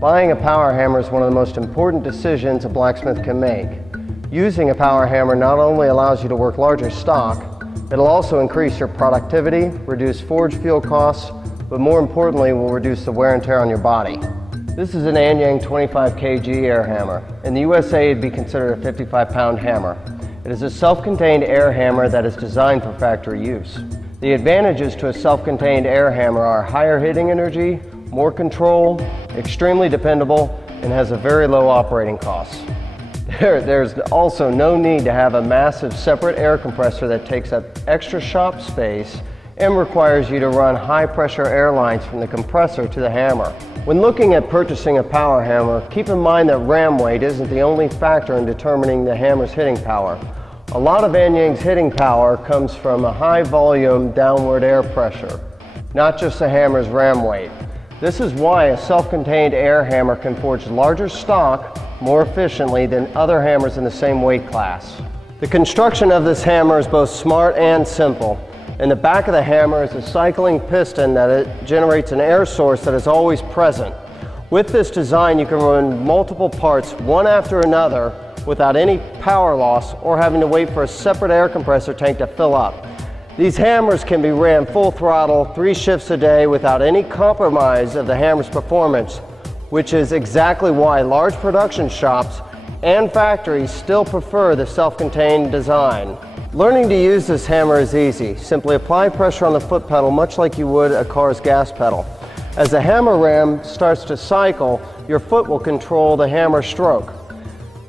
Buying a power hammer is one of the most important decisions a blacksmith can make. Using a power hammer not only allows you to work larger stock, it'll also increase your productivity, reduce forge fuel costs, but more importantly will reduce the wear and tear on your body. This is an Anyang 25 kg air hammer. In the USA it'd be considered a 55-pound hammer. It is a self-contained air hammer that is designed for factory use. The advantages to a self-contained air hammer are higher hitting energy, more control, extremely dependable, and has a very low operating cost. There's also no need to have a massive separate air compressor that takes up extra shop space and requires you to run high pressure air lines from the compressor to the hammer. When looking at purchasing a power hammer, keep in mind that ram weight isn't the only factor in determining the hammer's hitting power. A lot of Anyang's hitting power comes from a high volume downward air pressure, not just the hammer's ram weight. This is why a self-contained air hammer can forge larger stock more efficiently than other hammers in the same weight class. The construction of this hammer is both smart and simple. In the back of the hammer is a cycling piston that generates an air source that is always present. With this design, you can run multiple parts one after another without any power loss or having to wait for a separate air compressor tank to fill up. These hammers can be ran full throttle 3 shifts a day without any compromise of the hammer's performance, which is exactly why large production shops and factories still prefer the self-contained design. Learning to use this hammer is easy. Simply apply pressure on the foot pedal much like you would a car's gas pedal. As the hammer ram starts to cycle, your foot will control the hammer stroke.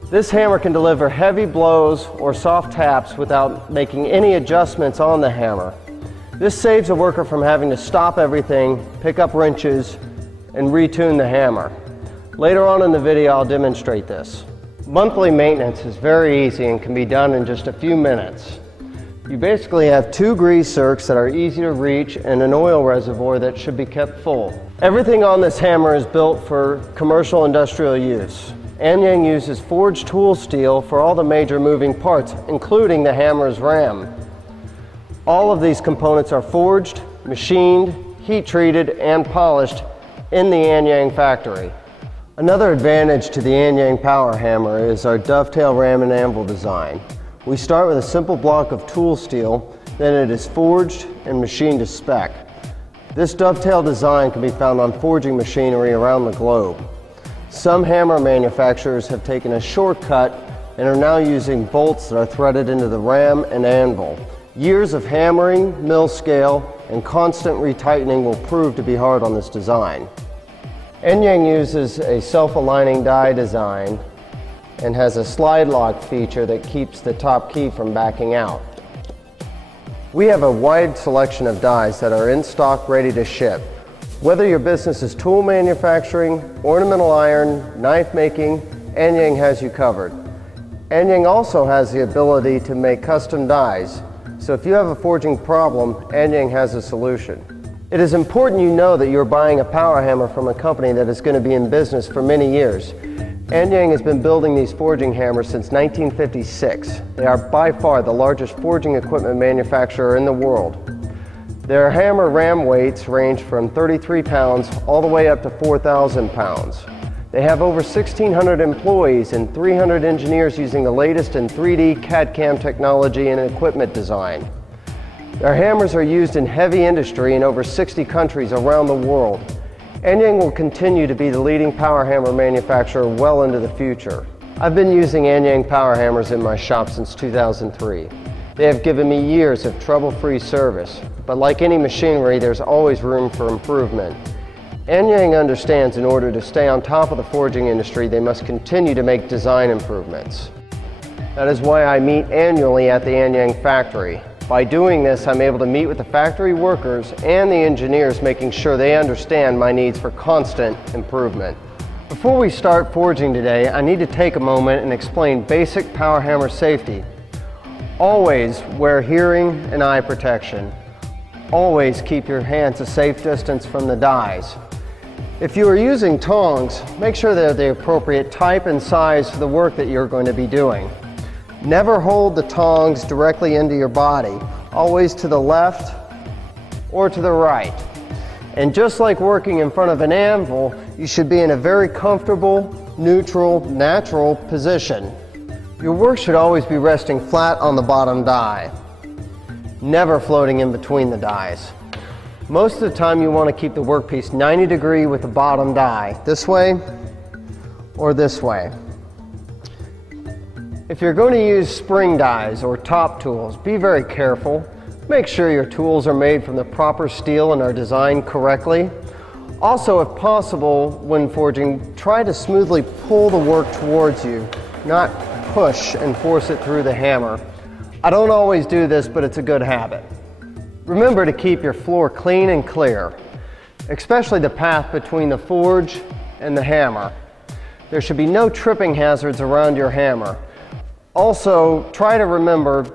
This hammer can deliver heavy blows or soft taps without making any adjustments on the hammer. This saves a worker from having to stop everything, pick up wrenches, and retune the hammer. Later on in the video I'll demonstrate this. Monthly maintenance is very easy and can be done in just a few minutes. You basically have 2 grease zerks that are easy to reach and an oil reservoir that should be kept full. Everything on this hammer is built for commercial industrial use. Anyang uses forged tool steel for all the major moving parts, including the hammer's ram. All of these components are forged, machined, heat treated, and polished in the Anyang factory. Another advantage to the Anyang power hammer is our dovetail ram and anvil design. We start with a simple block of tool steel, then it is forged and machined to spec. This dovetail design can be found on forging machinery around the globe. Some hammer manufacturers have taken a shortcut and are now using bolts that are threaded into the ram and anvil. Years of hammering, mill scale, and constant retightening will prove to be hard on this design. Anyang uses a self-aligning die design and has a slide lock feature that keeps the top key from backing out. We have a wide selection of dies that are in stock ready to ship. Whether your business is tool manufacturing, ornamental iron, knife making, Anyang has you covered. Anyang also has the ability to make custom dies, so if you have a forging problem, Anyang has a solution. It is important you know that you're buying a power hammer from a company that is going to be in business for many years. Anyang has been building these forging hammers since 1956. They are by far the largest forging equipment manufacturer in the world. Their hammer ram weights range from 33 pounds all the way up to 4,000 pounds. They have over 1,600 employees and 300 engineers using the latest in 3D CAD/CAM technology and equipment design. Their hammers are used in heavy industry in over 60 countries around the world. Anyang will continue to be the leading power hammer manufacturer well into the future. I've been using Anyang power hammers in my shop since 2003. They have given me years of trouble-free service, but like any machinery, there's always room for improvement. Anyang understands in order to stay on top of the forging industry, they must continue to make design improvements. That is why I meet annually at the Anyang factory. By doing this, I'm able to meet with the factory workers and the engineers, making sure they understand my needs for constant improvement. Before we start forging today, I need to take a moment and explain basic power hammer safety. Always wear hearing and eye protection. Always keep your hands a safe distance from the dies. If you are using tongs, make sure they're the appropriate type and size for the work that you're going to be doing. Never hold the tongs directly into your body, always to the left or to the right. And just like working in front of an anvil, You should be in a very comfortable, neutral, natural position. Your work should always be resting flat on the bottom die, never floating in between the dies. Most of the time you want to keep the workpiece 90 degree with the bottom die, this way or this way. If you're going to use spring dies or top tools, be very careful. Make sure your tools are made from the proper steel and are designed correctly. Also, if possible, when forging, try to smoothly pull the work towards you, not push and force it through the hammer. I don't always do this, but it's a good habit. Remember to keep your floor clean and clear, especially the path between the forge and the hammer. There should be no tripping hazards around your hammer. Also, try to remember,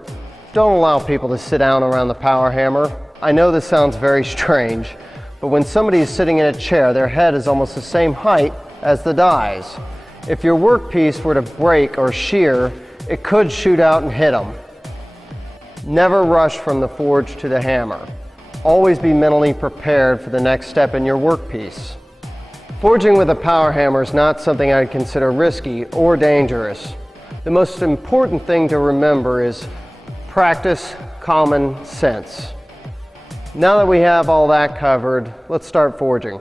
don't allow people to sit down around the power hammer. I know this sounds very strange, but when somebody is sitting in a chair, their head is almost the same height as the dies. If your workpiece were to break or shear, it could shoot out and hit them. Never rush from the forge to the hammer. Always be mentally prepared for the next step in your workpiece. Forging with a power hammer is not something I'd consider risky or dangerous. The most important thing to remember is practice common sense. Now that we have all that covered, let's start forging.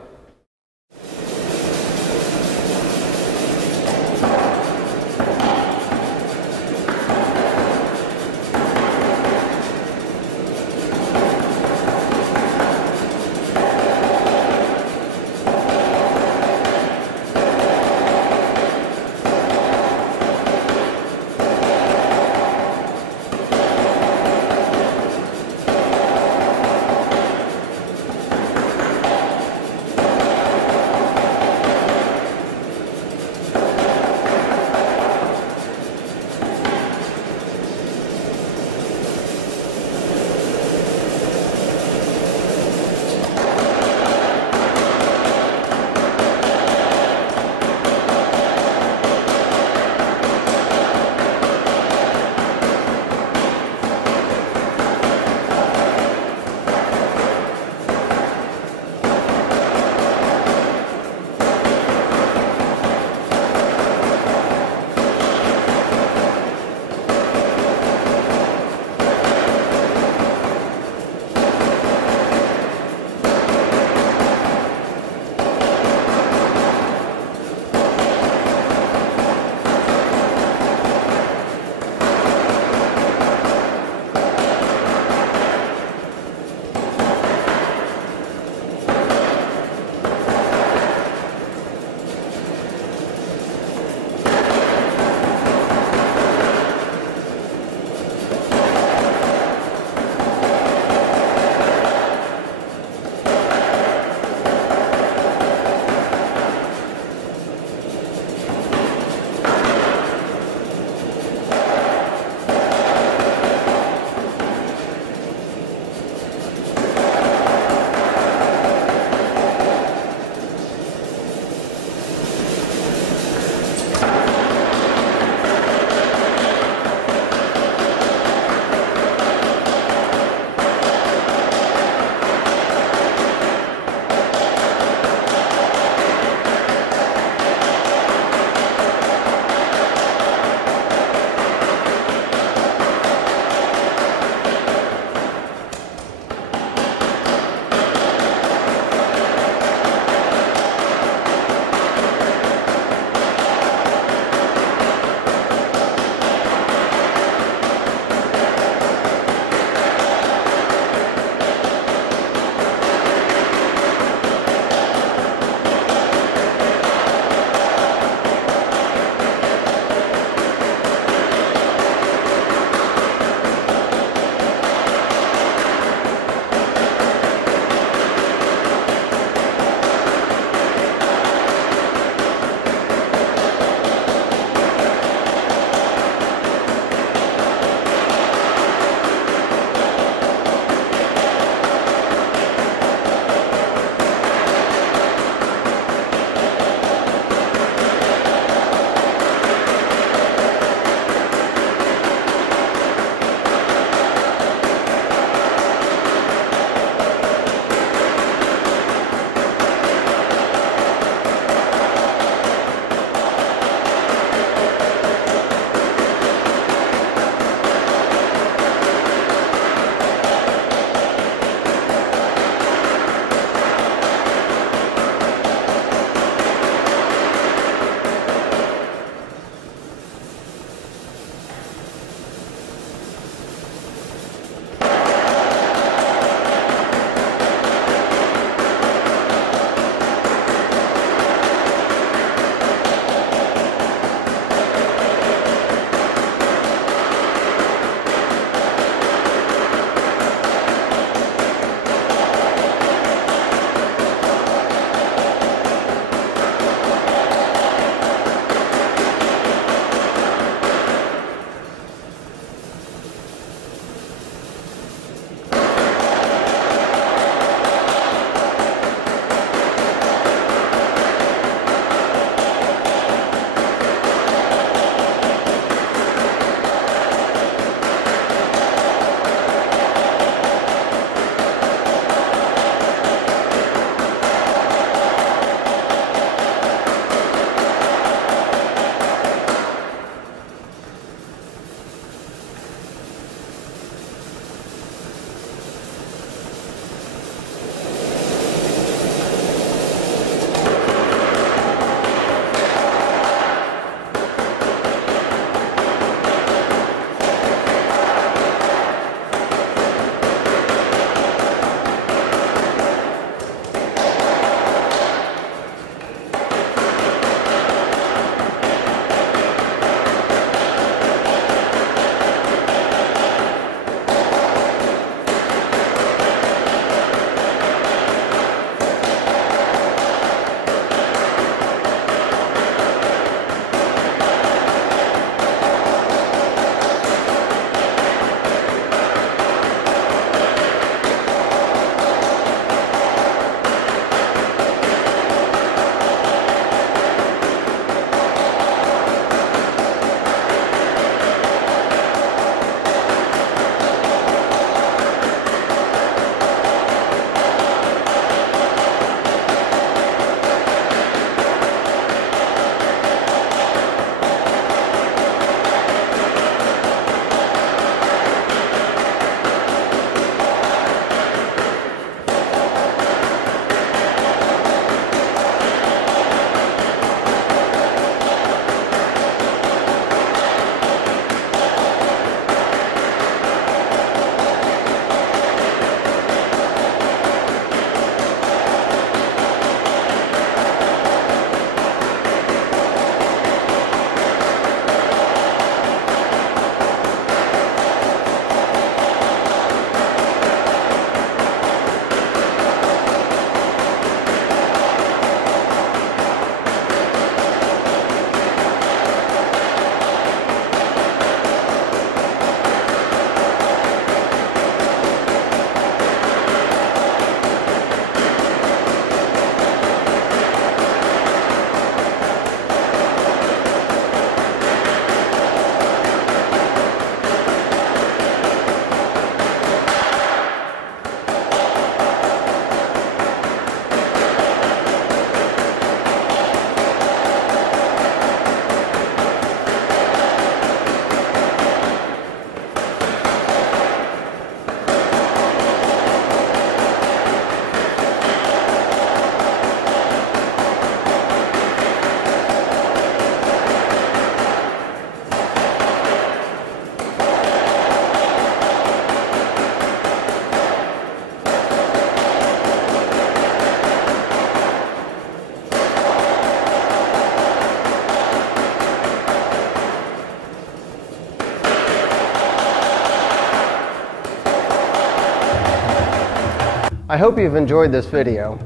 I hope you've enjoyed this video.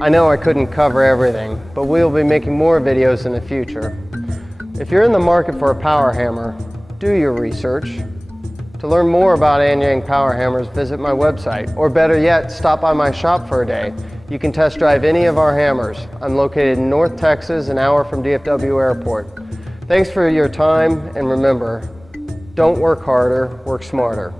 I know I couldn't cover everything, but we'll be making more videos in the future. If you're in the market for a power hammer, do your research. To learn more about Anyang power hammers, visit my website, or better yet, stop by my shop for a day. You can test drive any of our hammers. I'm located in North Texas, an hour from DFW Airport. Thanks for your time, and remember, don't work harder, work smarter.